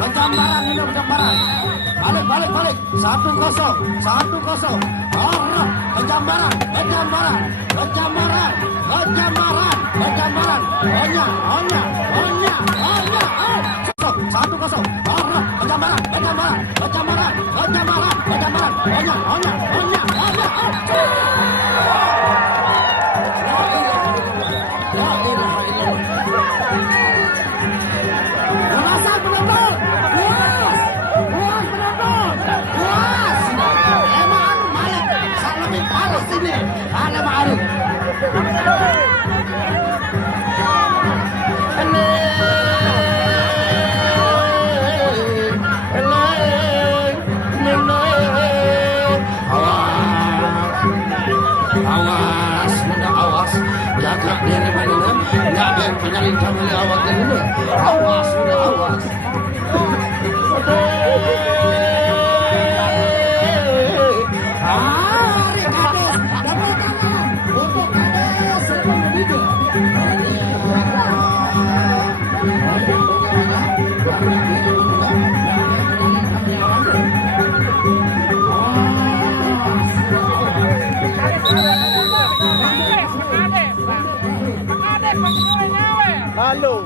Penjambaran, penjambaran. balik. 1-0. Kejambaran. Onya. 1-0. Kejambaran. Onya. Awas, jaga diri mana, nggak ada yang penyalin sama awak dulu. Awas. Halo.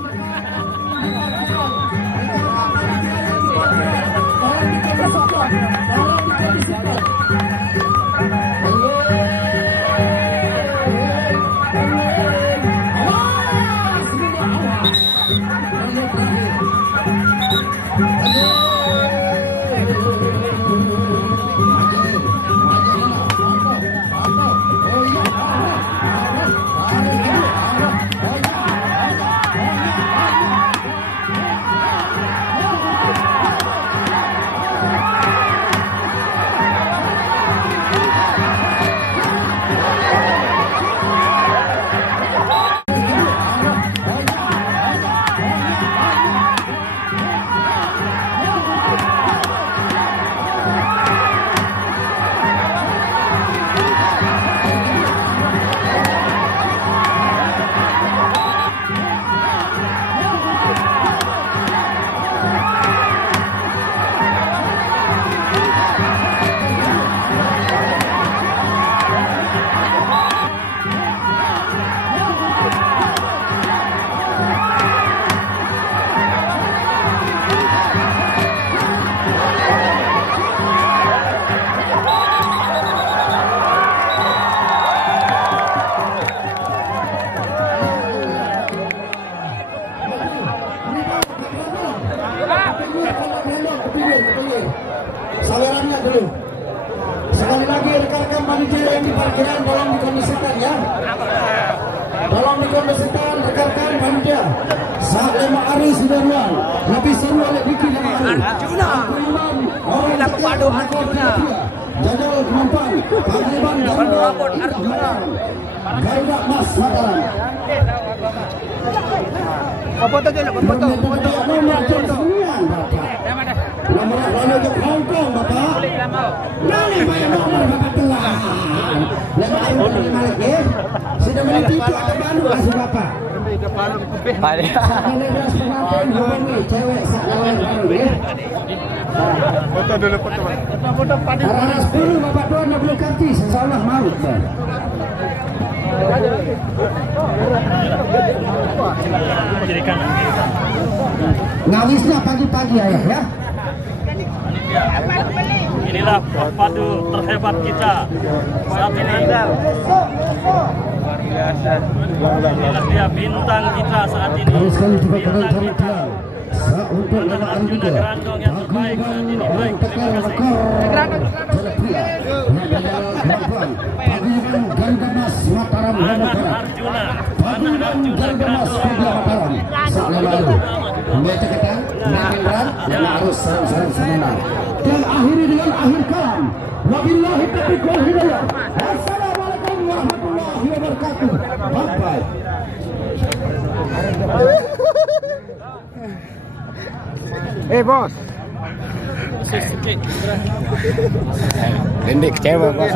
Salurannya dulu. Sekali lagi rekan-rekan panitia yang di parkiran tolong dikondisikan ya. Tolong dikondisikan rekan-rekan panitia. Saat 5 hari sudah ruang. Lebih seru oleh Diki 5 hari. ARJUNA. Inilah Pepadu ARJUNA. Jadwal kemampuan. Pagriban Garuda. Garuda Mas Mataram. Foto dulu, foto. Nomor lalu ke Hongkong Bapak. Nani bayar nomor Bapak telah. Lepas itu balik ya. Sudah meniti itu ada Bandung kasih Bapak. Balik. Cewek saklawan baru ya. Foto dulu, foto. Foto padi. Arah 10 Bapak doa 60 kaki insyaallah mau. Ngawisnya pagi-pagi ayah ya. Inilah Pepadu terhebat kita saat ini. Luar biasa. Inilah dia bintang kita saat ini. Bintang kita. Untuk Adalah ARJUNA gerandong yang terbaik saat ini. Baik, terima kasih. PANAH ARJUNA gerandong. Dan akhiri dengan akhir kalam. Wabillahi taufiq wal hidayah. Assalamualaikum warahmatullahi wabarakatuh. Bye. Bos. Pendek kecewa bos.